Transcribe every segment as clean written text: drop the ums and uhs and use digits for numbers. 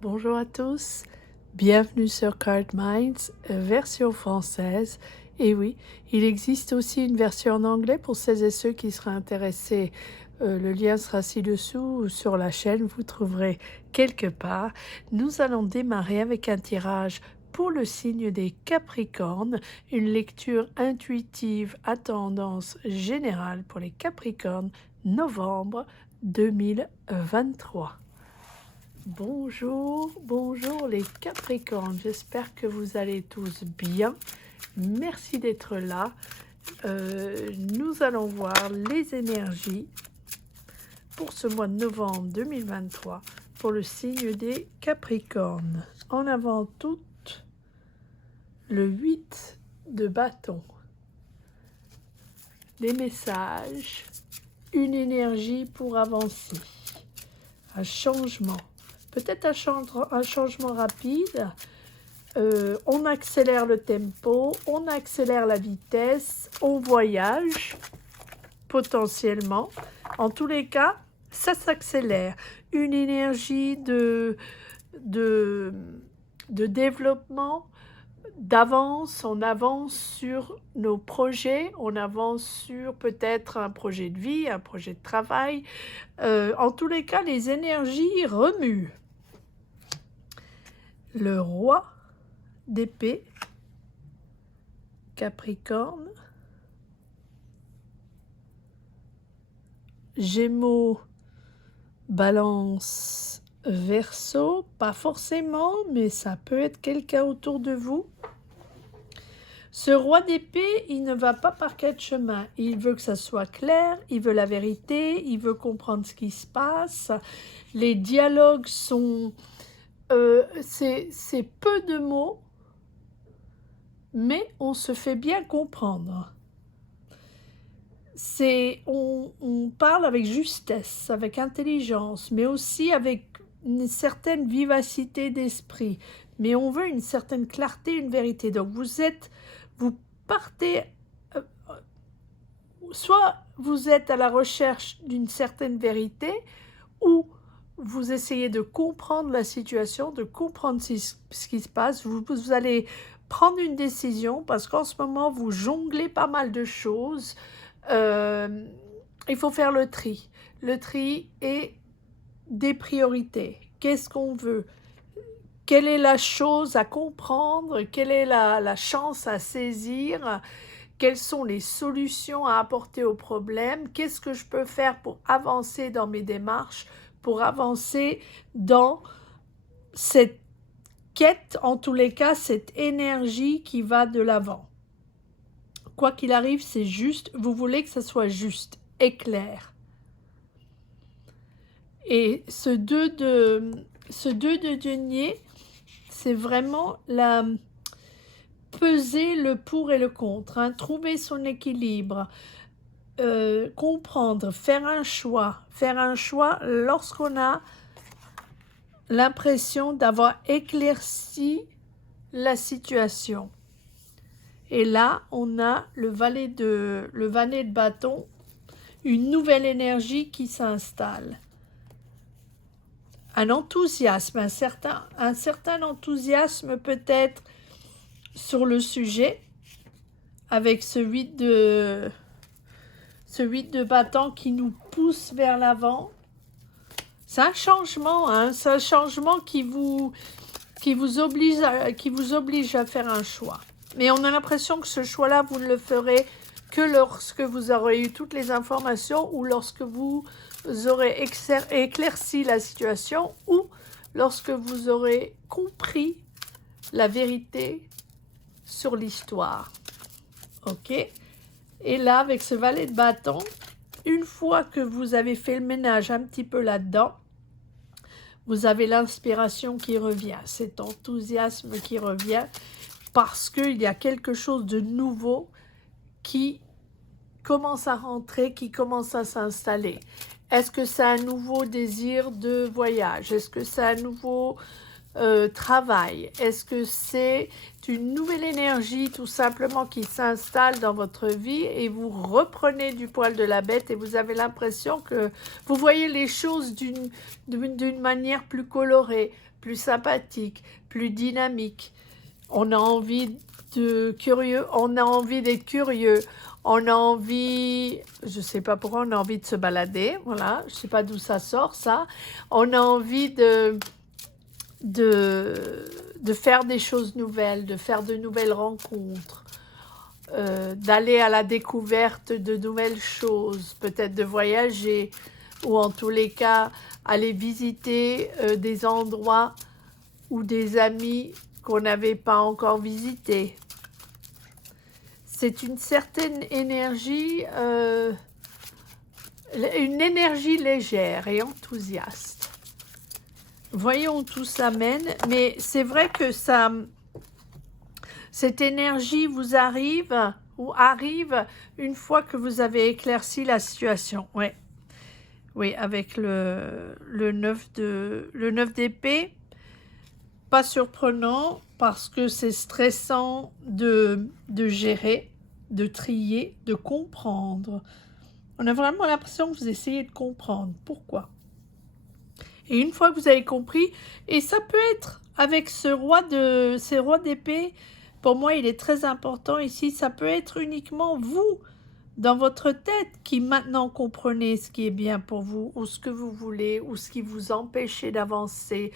Bonjour à tous, bienvenue sur Card Minds, version française. Et oui, il existe aussi une version en anglais pour celles et ceux qui seraient intéressés. Le lien sera ci-dessous ou sur la chaîne, vous trouverez quelque part. Nous allons démarrer avec un tirage pour le signe des Capricornes, une lecture intuitive à tendance générale pour les Capricornes, novembre 2023. Bonjour, bonjour les Capricornes, j'espère que vous allez tous bien. Merci d'être là. Nous allons voir les énergies pour ce mois de novembre 2023 pour le signe des Capricornes. En avant tout, le 8 de bâton. Les messages, une énergie pour avancer, un changement. Peut-être un changement rapide, on accélère le tempo, on accélère la vitesse, on voyage potentiellement. En tous les cas, ça s'accélère. Une énergie de développement, d'avance, on avance sur nos projets, on avance sur peut-être un projet de vie, un projet de travail. En tous les cas, les énergies remuent. Le roi d'épée, Capricorne, Gémeaux, Balance, Verseau, pas forcément, mais ça peut être quelqu'un autour de vous. Ce roi d'épée, il ne va pas par quatre chemins. Il veut que ça soit clair, il veut la vérité, il veut comprendre ce qui se passe. Les dialogues sont... c'est peu de mots, mais on se fait bien comprendre. On parle avec justesse, avec intelligence, mais aussi avec une certaine vivacité d'esprit. Mais on veut une certaine clarté, une vérité. Donc vous partez, soit vous êtes à la recherche d'une certaine vérité, ou vous essayez de comprendre la situation, de comprendre ce qui se passe. Vous allez prendre une décision parce qu'en ce moment, vous jonglez pas mal de choses. Il faut faire le tri. Le tri est des priorités. Qu'est-ce qu'on veut? Quelle est la chose à comprendre? Quelle est la chance à saisir? Quelles sont les solutions à apporter au problème? Qu'est-ce que je peux faire pour avancer dans mes démarches, pour avancer dans cette quête, en tous les cas, cette énergie qui va de l'avant? Quoi qu'il arrive, c'est juste, vous voulez que ça soit juste et clair. Et ce 2 de denier, c'est vraiment peser le pour et le contre, hein, trouver son équilibre, comprendre, faire un choix lorsqu'on a l'impression d'avoir éclairci la situation. Et là, on a le valet de bâton, une nouvelle énergie qui s'installe. Un enthousiasme, un certain enthousiasme peut-être sur le sujet, avec ce 8 de bâton qui nous pousse vers l'avant. C'est un changement, hein, c'est un changement qui vous oblige à faire un choix. Mais on a l'impression que ce choix-là, vous ne le ferez que lorsque vous aurez eu toutes les informations ou lorsque vous aurez éclairci la situation ou lorsque vous aurez compris la vérité sur l'histoire. Ok? Et là, avec ce valet de bâton, une fois que vous avez fait le ménage un petit peu là-dedans, vous avez l'inspiration qui revient, cet enthousiasme qui revient, parce qu'il y a quelque chose de nouveau qui commence à rentrer, qui commence à s'installer. Est-ce que c'est un nouveau désir de voyage? Est-ce que c'est un nouveau travail? Est-ce que c'est une nouvelle énergie tout simplement qui s'installe dans votre vie et vous reprenez du poil de la bête et vous avez l'impression que vous voyez les choses d'une manière plus colorée, plus sympathique, plus dynamique? On a envie d'être curieux, on a envie, je sais pas pourquoi on a envie de se balader, voilà, je sais pas d'où ça sort ça, on a envie de faire des choses nouvelles, de faire de nouvelles rencontres, d'aller à la découverte de nouvelles choses, peut-être de voyager, ou en tous les cas, aller visiter des endroits ou des amis qu'on n'avait pas encore visités. C'est une certaine énergie, une énergie légère et enthousiaste. Voyons où tout ça mène, mais c'est vrai que cette énergie vous arrive une fois que vous avez éclairci la situation. Ouais. Oui, avec le 9 d'épée. Pas surprenant parce que c'est stressant de gérer, de trier, de comprendre. On a vraiment l'impression que vous essayez de comprendre. Pourquoi? Et une fois que vous avez compris, et ça peut être avec ces rois d'épée, pour moi il est très important ici, ça peut être uniquement vous, dans votre tête, qui maintenant comprenez ce qui est bien pour vous, ou ce que vous voulez, ou ce qui vous empêche d'avancer,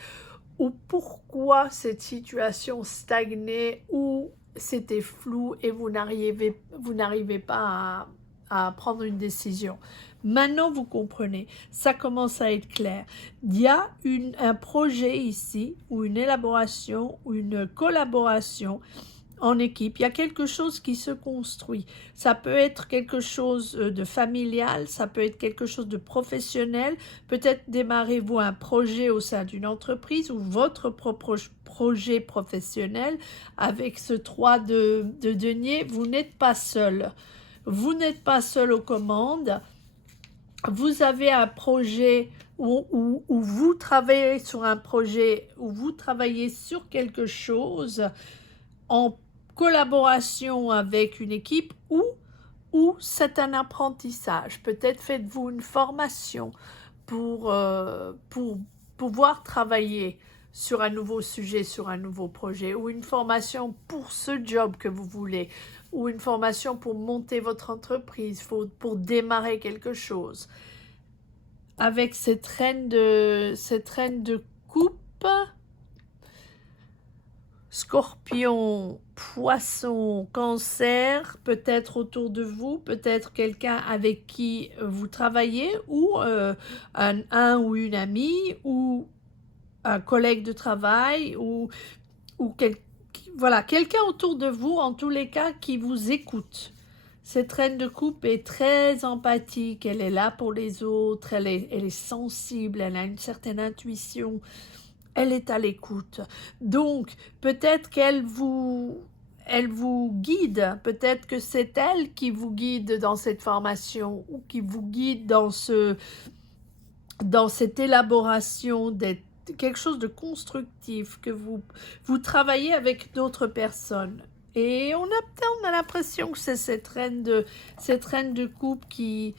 ou pourquoi cette situation stagnait, ou c'était flou et vous n'arrivez pas à prendre une décision. Maintenant, vous comprenez, ça commence à être clair. Il y a un projet ici, ou une élaboration, ou une collaboration en équipe. Il y a quelque chose qui se construit. Ça peut être quelque chose de familial, ça peut être quelque chose de professionnel. Peut-être démarrez-vous un projet au sein d'une entreprise ou votre propre projet professionnel. Avec ce 3 de denier, vous n'êtes pas seul. Vous n'êtes pas seul aux commandes. Vous avez un projet où vous travaillez sur un projet, où vous travaillez sur quelque chose en collaboration avec une équipe, ou c'est un apprentissage. Peut-être faites-vous une formation pour pouvoir travailler sur un nouveau sujet, sur un nouveau projet, ou une formation pour ce job que vous voulez, ou une formation pour monter votre entreprise, pour démarrer quelque chose. Avec cette reine de coupe, Scorpion, Poisson, Cancer, peut-être autour de vous, peut-être quelqu'un avec qui vous travaillez, ou un ou une amie, ou un collègue de travail, ou voilà, quelqu'un autour de vous, en tous les cas, qui vous écoute. Cette reine de coupe est très empathique, elle est là pour les autres, elle est sensible, elle a une certaine intuition. Elle est à l'écoute. Donc, peut-être elle vous guide. Peut-être que c'est elle qui vous guide dans cette formation ou qui vous guide dans cette élaboration d'être quelque chose de constructif, que vous travaillez avec d'autres personnes. Et on a l'impression que c'est cette reine de coupe qui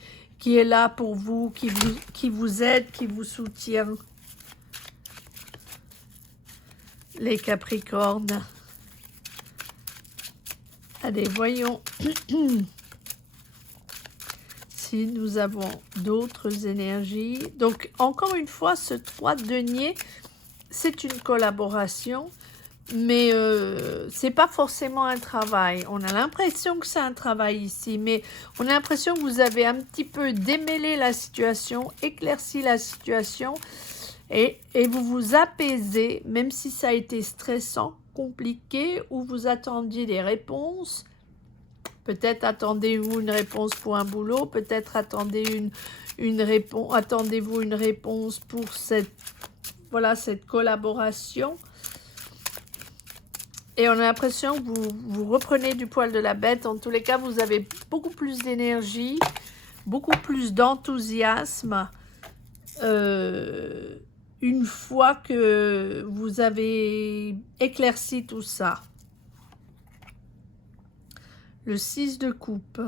est là pour vous, qui vous aide, qui vous soutient. Les Capricornes. Allez, voyons si nous avons d'autres énergies. Donc, encore une fois, ce 3 de denier, c'est une collaboration, mais c'est pas forcément un travail. On a l'impression que c'est un travail ici, mais on a l'impression que vous avez un petit peu démêlé la situation, éclairci la situation, et vous vous apaisez, même si ça a été stressant, compliqué, ou vous attendiez des réponses. Peut-être attendez-vous une réponse pour un boulot, peut-être attendez-vous une réponse pour cette collaboration. Et on a l'impression que vous reprenez du poil de la bête. En tous les cas, vous avez beaucoup plus d'énergie, beaucoup plus d'enthousiasme, une fois que vous avez éclairci tout ça. Le 6 de coupe.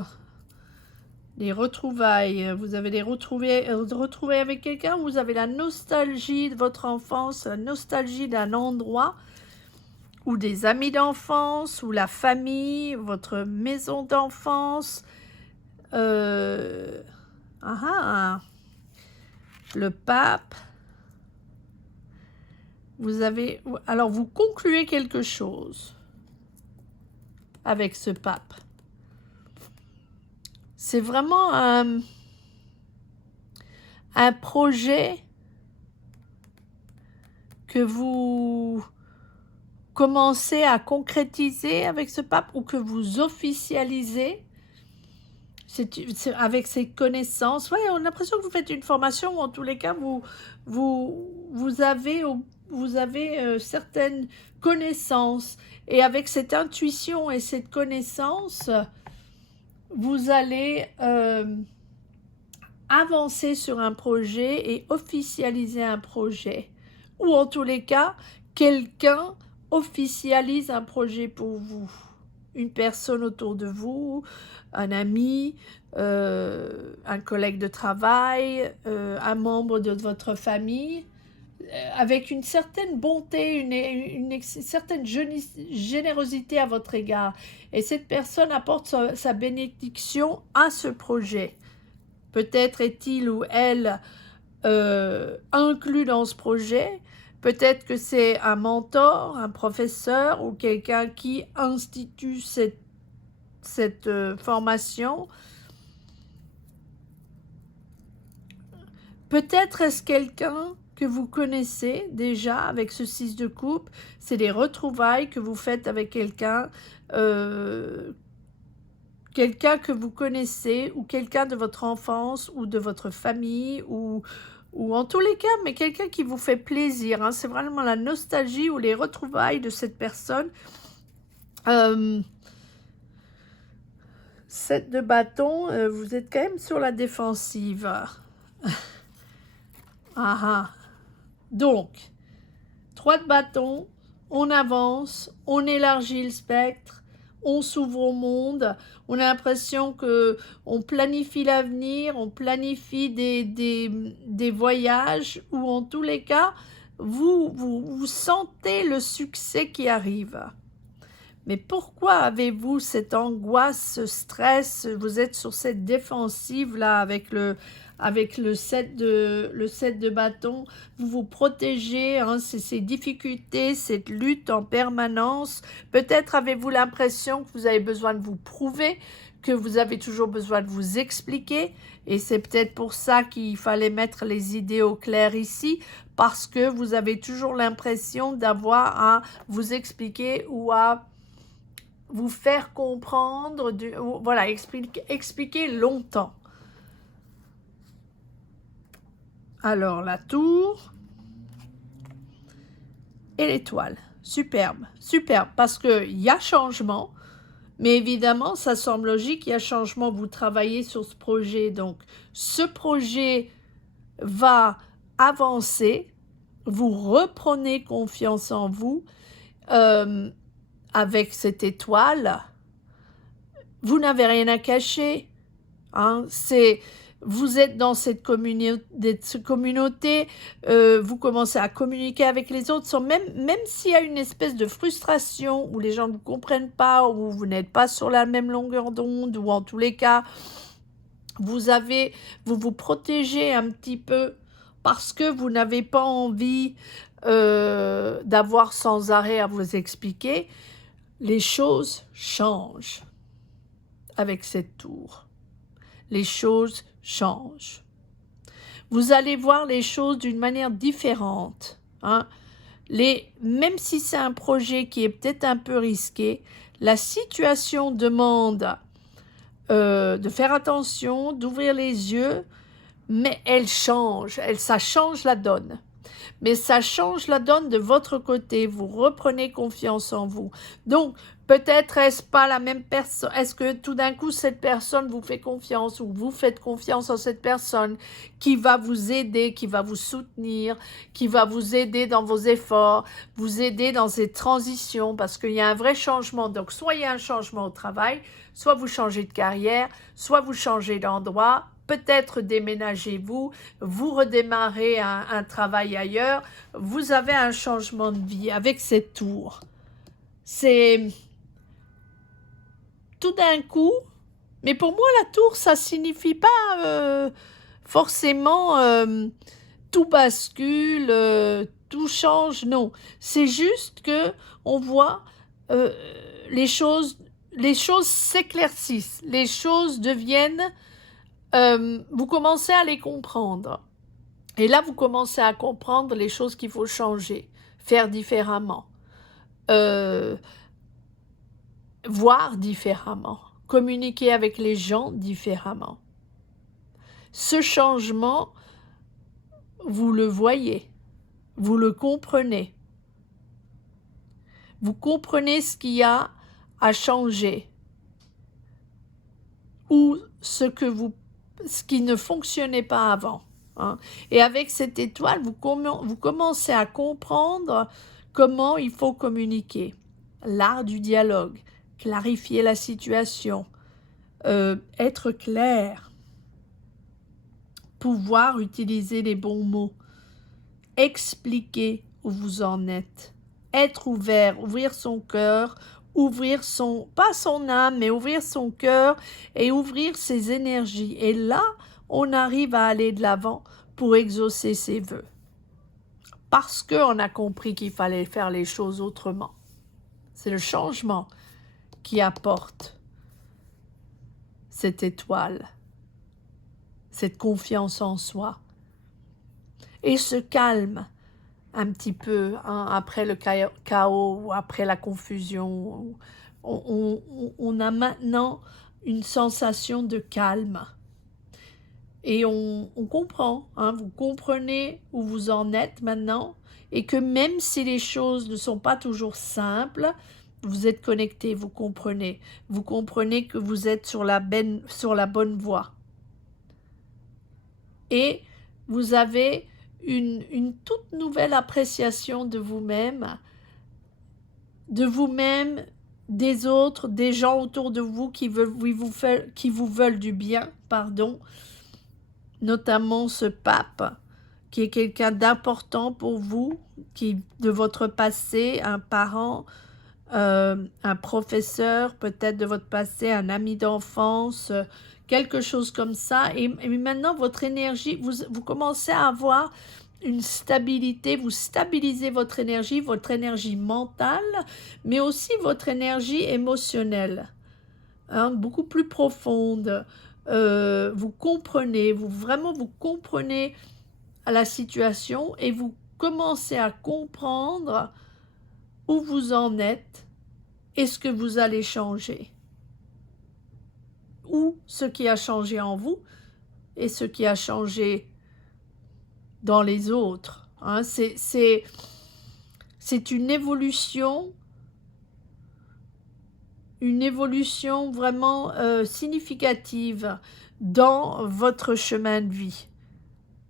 Les retrouvailles. Vous avez les retrouvailles avec quelqu'un. Vous avez la nostalgie de votre enfance, la nostalgie d'un endroit, ou des amis d'enfance, ou la famille, votre maison d'enfance. Le pape. Alors, vous concluez quelque chose avec ce pape. C'est vraiment un projet que vous commencez concrétiser avec ce pape, ou que vous officialisez. C'est avec ces connaissances. Ouais, on a l'impression que vous faites une formation, ou en tous les cas, vous avez certaines connaissances. Et avec cette intuition et cette connaissance, vous allez avancer sur un projet et officialiser un projet. Ou en tous les cas, quelqu'un officialise un projet pour vous. Une personne autour de vous, un ami, un collègue de travail, un membre de votre famille, avec une certaine bonté, une certaine générosité à votre égard. Et cette personne apporte sa bénédiction à ce projet. Peut-être est-il ou elle inclus dans ce projet. Peut-être que c'est un mentor, un professeur, ou quelqu'un qui institue cette formation. Peut-être est-ce quelqu'un que vous connaissez déjà avec ce 6 de coupe. C'est des retrouvailles que vous faites avec quelqu'un, quelqu'un que vous connaissez, ou quelqu'un de votre enfance, ou de votre famille, ou en tous les cas, mais quelqu'un qui vous fait plaisir. Hein. C'est vraiment la nostalgie ou les retrouvailles de cette personne. 7 de bâton, vous êtes quand même sur la défensive. Donc, 3 de bâton, on avance, on élargit le spectre, on s'ouvre au monde, on a l'impression que on planifie l'avenir, on planifie des voyages, ou en tous les cas, vous sentez le succès qui arrive. Mais pourquoi avez-vous cette angoisse, ce stress? Vous êtes sur cette défensive-là avec le 7 de bâton. Vous vous protégez, hein, ces difficultés, cette lutte en permanence. Peut-être avez-vous l'impression que vous avez besoin de vous prouver, que vous avez toujours besoin de vous expliquer. Et c'est peut-être pour ça qu'il fallait mettre les idées au clair ici, parce que vous avez toujours l'impression d'avoir à vous expliquer, ou à vous faire comprendre, voilà, expliquer longtemps. Alors, la tour et l'étoile. Superbe, superbe, parce qu'il y a changement, mais évidemment, ça semble logique, il y a changement, vous travaillez sur ce projet, donc ce projet va avancer, vous reprenez confiance en vous, avec cette étoile, vous n'avez rien à cacher, hein, vous êtes dans cette communauté, vous commencez à communiquer avec les autres, sans même s'il y a une espèce de frustration, où les gens ne vous comprennent pas, ou vous n'êtes pas sur la même longueur d'onde, ou en tous les cas, vous vous protégez un petit peu, parce que vous n'avez pas envie d'avoir sans arrêt à vous expliquer. Les choses changent avec cette tour. Les choses changent. Vous allez voir les choses d'une manière différente. Hein. Même si c'est un projet qui est peut-être un peu risqué, la situation demande de faire attention, d'ouvrir les yeux, mais elle change, ça change la donne. Mais ça change la donne de votre côté, vous reprenez confiance en vous. Donc, peut-être est-ce pas la même personne, est-ce que tout d'un coup cette personne vous fait confiance ou vous faites confiance en cette personne qui va vous aider, qui va vous soutenir, qui va vous aider dans vos efforts, vous aider dans ces transitions parce qu'il y a un vrai changement. Donc, soit il y a un changement au travail, soit vous changez de carrière, soit vous changez d'endroit, peut-être déménagez-vous, vous redémarrez un travail ailleurs, vous avez un changement de vie avec cette tour. C'est tout d'un coup, mais pour moi la tour ça signifie pas forcément tout bascule, tout change, non. C'est juste que on voit les choses s'éclaircissent, les choses deviennent vous commencez à les comprendre. Et là, vous commencez à comprendre les choses qu'il faut changer, faire différemment, voir différemment, communiquer avec les gens différemment. Ce changement, vous le voyez, vous le comprenez. Vous comprenez ce qu'il y a à changer ou ce qui ne fonctionnait pas avant. Hein. Et avec cette étoile, vous commencez à comprendre comment il faut communiquer. L'art du dialogue, clarifier la situation, être clair, pouvoir utiliser les bons mots, expliquer où vous en êtes, être ouvert, ouvrir son cœur, ouvrir pas son âme, mais ouvrir son cœur et ouvrir ses énergies. Et là, on arrive à aller de l'avant pour exaucer ses vœux. Parce qu'on a compris qu'il fallait faire les choses autrement. C'est le changement qui apporte cette étoile, cette confiance en soi. Et ce calme un petit peu hein, après le chaos ou après la confusion. On a maintenant une sensation de calme. Et on comprend, hein, vous comprenez où vous en êtes maintenant et que même si les choses ne sont pas toujours simples, vous êtes connecté, vous comprenez que vous êtes sur la bonne voie. Et vous avez une toute nouvelle appréciation de vous-même, des autres, des gens autour de vous qui vous veulent du bien, notamment ce pape, qui est quelqu'un d'important pour vous, de votre passé, un parent, un professeur, peut-être de votre passé, un ami d'enfance, quelque chose comme ça. Et maintenant, votre énergie, vous commencez à avoir une stabilité, vous stabilisez votre énergie mentale, mais aussi votre énergie émotionnelle, hein, beaucoup plus profonde. Vous comprenez, vous comprenez la situation et vous commencez à comprendre où vous en êtes et ce que vous allez changer. Ou ce qui a changé en vous et ce qui a changé dans les autres. Hein. C'est une évolution vraiment significative dans votre chemin de vie,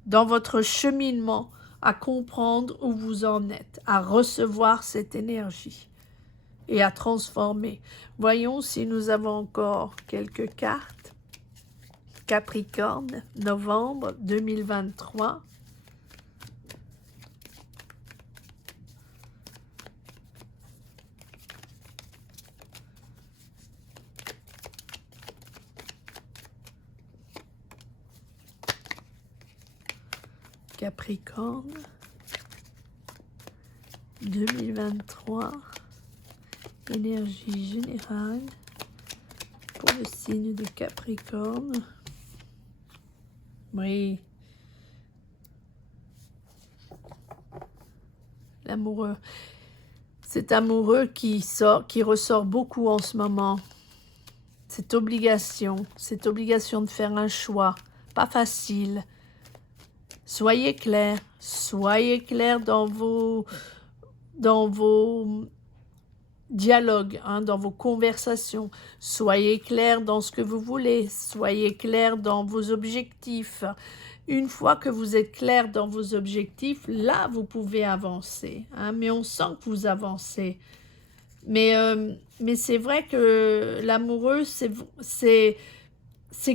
dans votre cheminement à comprendre où vous en êtes, à recevoir cette énergie et à transformer. Voyons si nous avons encore quelques cartes. Capricorne, novembre 2023. Capricorne 2023, énergie générale pour le signe de Capricorne. Oui, l'amoureux. Cet amoureux qui ressort beaucoup en ce moment. Cette obligation de faire un choix, pas facile. Soyez clair, Soyez clair dans vos dialogues, hein, dans vos conversations. Soyez clair dans ce que vous voulez. Soyez clair dans vos objectifs. Une fois que vous êtes clair dans vos objectifs, là, vous pouvez avancer. Hein, mais on sent que vous avancez. Mais c'est vrai que l'amoureux, c'est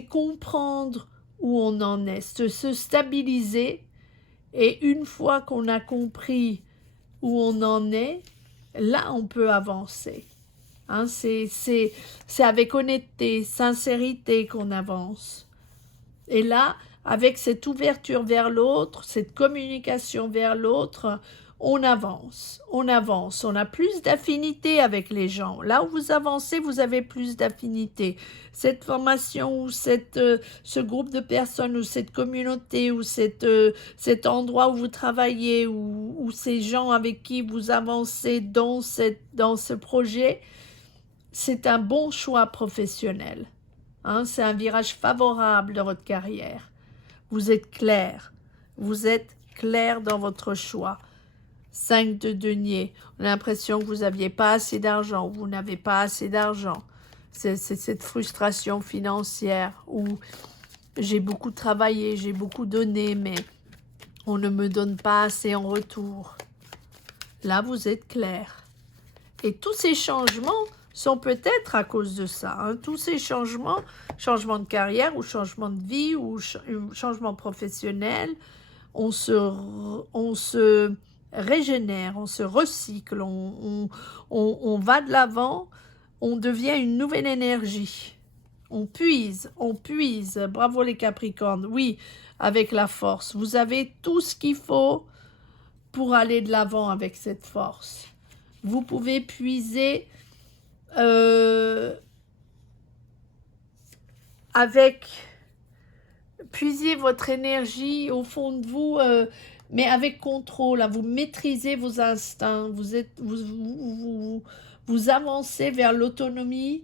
comprendre où on en est, se stabiliser. Et une fois qu'on a compris où on en est, là, on peut avancer. Hein, c'est avec honnêteté, sincérité qu'on avance. Et là, avec cette ouverture vers l'autre, cette communication vers l'autre, on avance, on avance, on a plus d'affinité avec les gens. Là où vous avancez, vous avez plus d'affinité. Cette formation ou ce groupe de personnes ou cette communauté ou cet endroit où vous travaillez ou ces gens avec qui vous avancez dans ce projet, c'est un bon choix professionnel. Hein, c'est un virage favorable dans votre carrière. Vous êtes clair dans votre choix. 5 de denier, on a l'impression que vous n'aviez pas assez d'argent, vous n'avez pas assez d'argent. C'est cette frustration financière où j'ai beaucoup travaillé, j'ai beaucoup donné, mais on ne me donne pas assez en retour. Là, vous êtes clair. Et tous ces changements sont peut-être à cause de ça. Hein. Tous ces changements, changement de carrière ou changement de vie ou changement professionnel, on se régénère, on se recycle, on va de l'avant, on devient une nouvelle énergie. On puise, bravo les Capricornes, oui, avec la force. Vous avez tout ce qu'il faut pour aller de l'avant avec cette force. Vous pouvez puiser puiser votre énergie au fond de vous, mais avec contrôle. Là, vous maîtrisez vos instincts, vous avancez vers l'autonomie,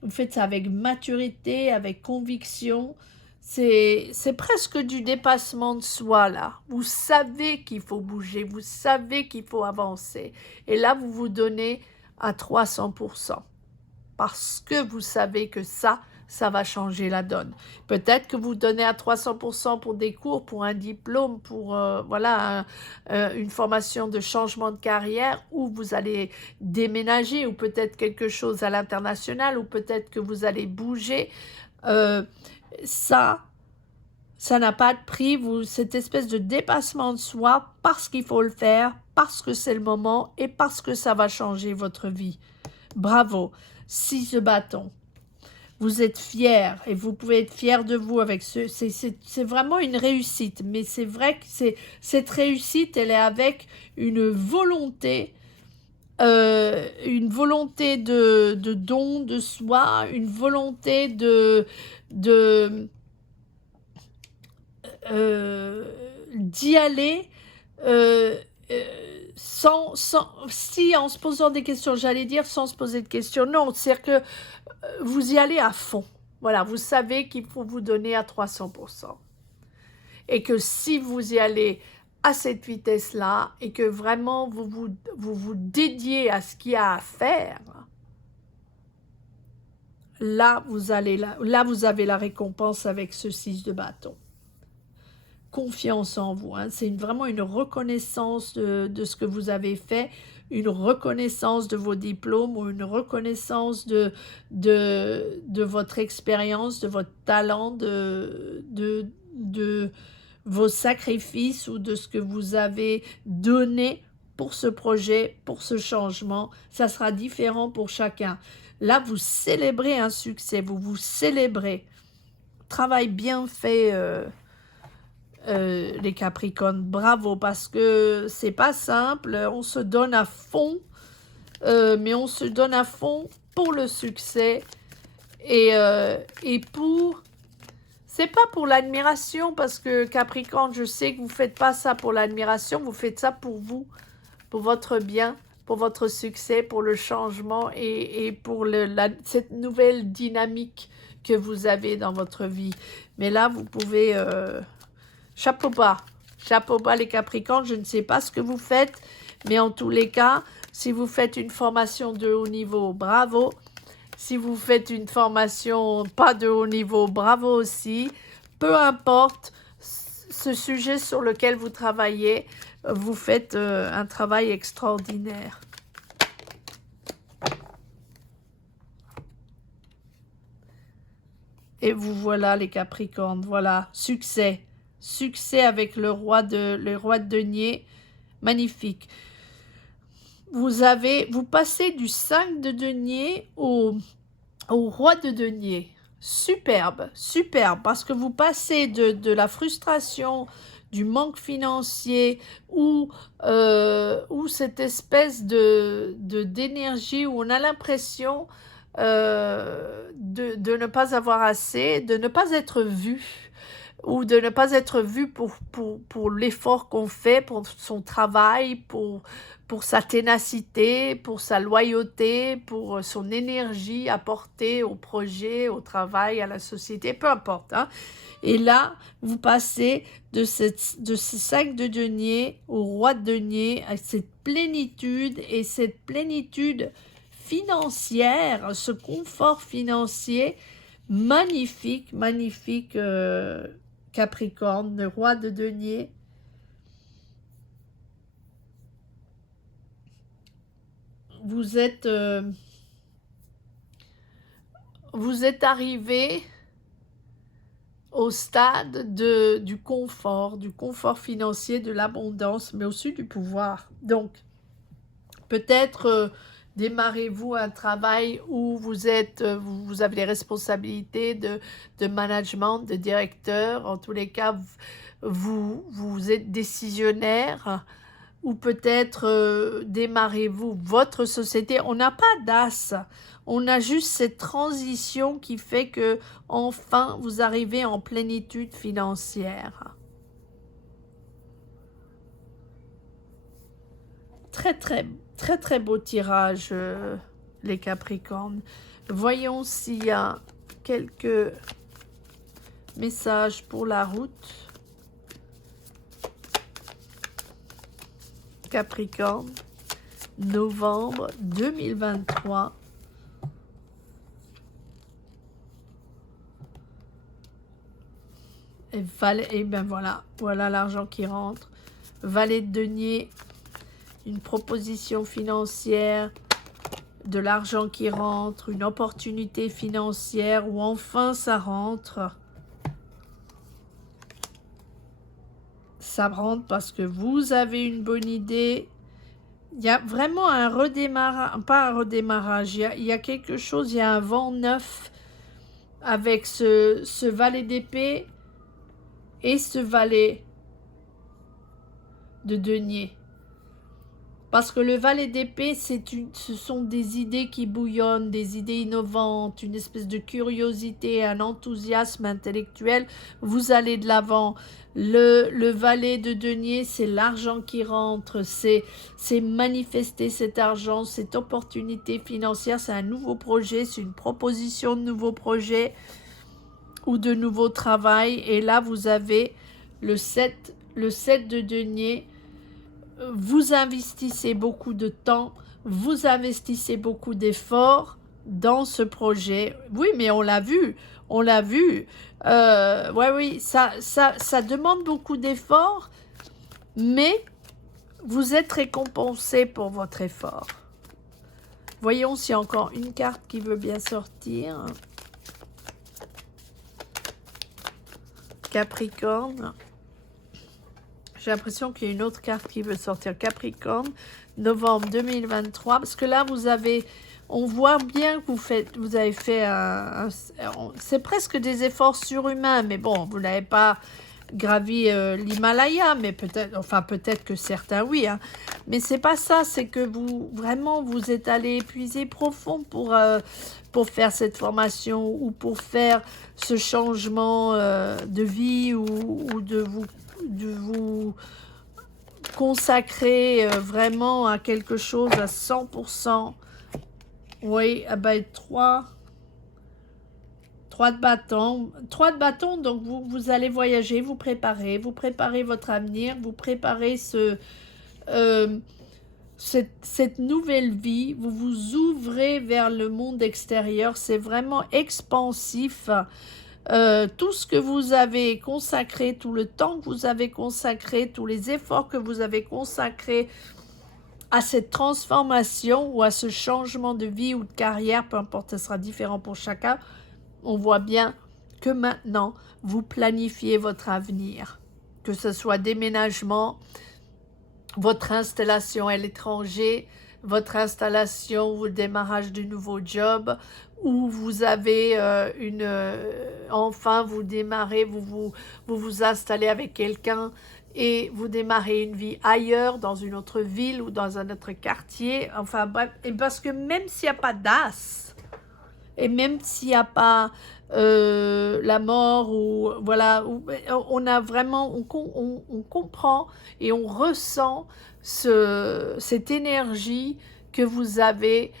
vous faites ça avec maturité, avec conviction. C'est presque du dépassement de soi, là. Vous savez qu'il faut bouger, vous savez qu'il faut avancer. Et là, vous vous donnez à 300%. Parce que vous savez que ça va changer la donne. Peut-être que vous donnez à 300% pour des cours, pour un diplôme, pour une formation de changement de carrière, ou vous allez déménager, ou peut-être quelque chose à l'international, ou peut-être que vous allez bouger. Ça n'a pas de prix, cette espèce de dépassement de soi, parce qu'il faut le faire, parce que c'est le moment, et parce que ça va changer votre vie. Bravo! 6 de bâton. Vous êtes fiers et vous pouvez être fiers de vous avec c'est vraiment une réussite. Mais c'est vrai que cette réussite, elle est avec une volonté de don de soi, une volonté d'y aller si en se posant des questions, j'allais dire sans se poser de questions, non, c'est-à-dire que vous y allez à fond. Voilà, vous savez qu'il faut vous donner à 300%. Et que si vous y allez à cette vitesse-là, et que vraiment vous dédiez à ce qu'il y a à faire, là, vous avez la récompense avec ce 6 de bâton. Confiance en vous, hein. C'est vraiment une reconnaissance de ce que vous avez fait, une reconnaissance de vos diplômes ou une reconnaissance de votre expérience, de votre talent, de vos sacrifices ou de ce que vous avez donné pour ce projet, pour ce changement. Ça sera différent pour chacun. Là, vous célébrez un succès, vous célébrez. Travail bien fait, les Capricornes, bravo, parce que c'est pas simple, on se donne à fond, mais on se donne à fond pour le succès et pour... C'est pas pour l'admiration, parce que Capricorne, je sais que vous faites pas ça pour l'admiration, vous faites ça pour vous, pour votre bien, pour votre succès, pour le changement et pour cette nouvelle dynamique que vous avez dans votre vie. Mais là, vous pouvez... chapeau bas, chapeau bas les Capricornes, je ne sais pas ce que vous faites, mais en tous les cas, si vous faites une formation de haut niveau, bravo. Si vous faites une formation pas de haut niveau, bravo aussi. Peu importe ce sujet sur lequel vous travaillez, vous faites un travail extraordinaire. Et vous voilà les Capricornes, voilà, succès. Succès avec le roi de denier, magnifique. Vous passez du 5 de denier au roi de denier. Superbe, superbe, parce que vous passez de la frustration, du manque financier ou cette espèce d'énergie où on a l'impression de ne pas avoir assez, de ne pas être vu, ou de ne pas être vu pour l'effort qu'on fait, pour son travail, pour sa ténacité, pour sa loyauté, pour son énergie apportée au projet, au travail, à la société, peu importe. Hein. Et là, vous passez de ce 5 de denier au roi de denier, à cette plénitude, et cette plénitude financière, ce confort financier magnifique, magnifique Capricorne, le roi de denier. Vous êtes arrivé au stade du confort financier, de l'abondance, mais aussi du pouvoir. Donc, peut-être démarrez-vous un travail où vous avez les responsabilités de management, de directeur. En tous les cas, vous êtes décisionnaire. Ou peut-être démarrez-vous votre société. On n'a pas d'as, on a juste cette transition qui fait que enfin vous arrivez en plénitude financière. Très très très très beau tirage les Capricornes. Voyons s'il y a quelques messages pour la route. Capricorne, novembre 2023. Et ben voilà, voilà l'argent qui rentre. Valet de denier, une proposition financière, de l'argent qui rentre, une opportunité financière où enfin ça rentre. Ça rentre parce que vous avez une bonne idée. Il y a vraiment un redémarrage, pas un redémarrage, il y a quelque chose, il y a un vent neuf avec ce valet d'épée et ce valet de denier. Parce que le valet d'épée, ce sont des idées qui bouillonnent, des idées innovantes, une espèce de curiosité, un enthousiasme intellectuel. Vous allez de l'avant. Le valet de denier, c'est l'argent qui rentre, c'est manifester cet argent, cette opportunité financière, c'est un nouveau projet, c'est une proposition de nouveau projet ou de nouveau travail. Et là, vous avez le 7 de denier. Vous investissez beaucoup de temps, vous investissez beaucoup d'efforts dans ce projet. Oui, mais on l'a vu, on l'a vu. Oui, ça demande beaucoup d'efforts, mais vous êtes récompensé pour votre effort. Voyons s'il y a encore une carte qui veut bien sortir. Capricorne. J'ai l'impression qu'il y a une autre carte qui veut sortir. Capricorne, novembre 2023. Parce que là, on voit bien que vous avez fait c'est presque des efforts surhumains. Mais bon, vous n'avez pas gravi l'Himalaya. Mais peut-être que certains, oui. Hein. Mais c'est pas ça. C'est que vous êtes allé épuiser profond pour faire cette formation ou pour faire ce changement de vie ou de vous consacrer vraiment à quelque chose à 100%. Oui, 3 3 de bâton. 3 de bâton, donc vous allez voyager, vous préparez votre avenir, vous préparez cette nouvelle vie, vous vous ouvrez vers le monde extérieur, c'est vraiment expansif. Tout ce que vous avez consacré, tout le temps que vous avez consacré, tous les efforts que vous avez consacrés à cette transformation ou à ce changement de vie ou de carrière, peu importe, ce sera différent pour chacun, on voit bien que maintenant, vous planifiez votre avenir, que ce soit déménagement, votre installation à l'étranger, votre installation ou le démarrage du nouveau job, où vous avez enfin vous démarrez, vous installez avec quelqu'un et vous démarrez une vie ailleurs, dans une autre ville ou dans un autre quartier, enfin bref, et parce que même s'il n'y a pas d'as, et même s'il n'y a pas la mort, ou voilà, on a vraiment, on comprend et on ressent cette énergie que vous avez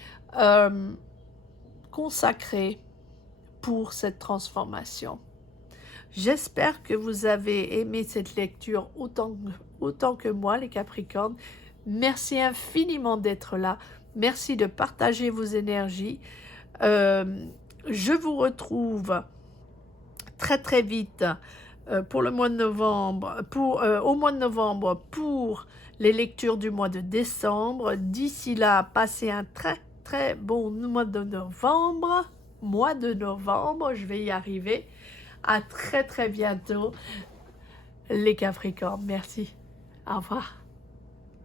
consacrée pour cette transformation. J'espère que vous avez aimé cette lecture autant que moi, les Capricornes. Merci infiniment d'être là. Merci de partager vos énergies. Je vous retrouve très très vite pour le mois de novembre, au mois de novembre pour les lectures du mois de décembre. D'ici là, passez un très très bon mois de novembre. Je vais y arriver. À très très bientôt, les Capricornes. Merci. Au revoir.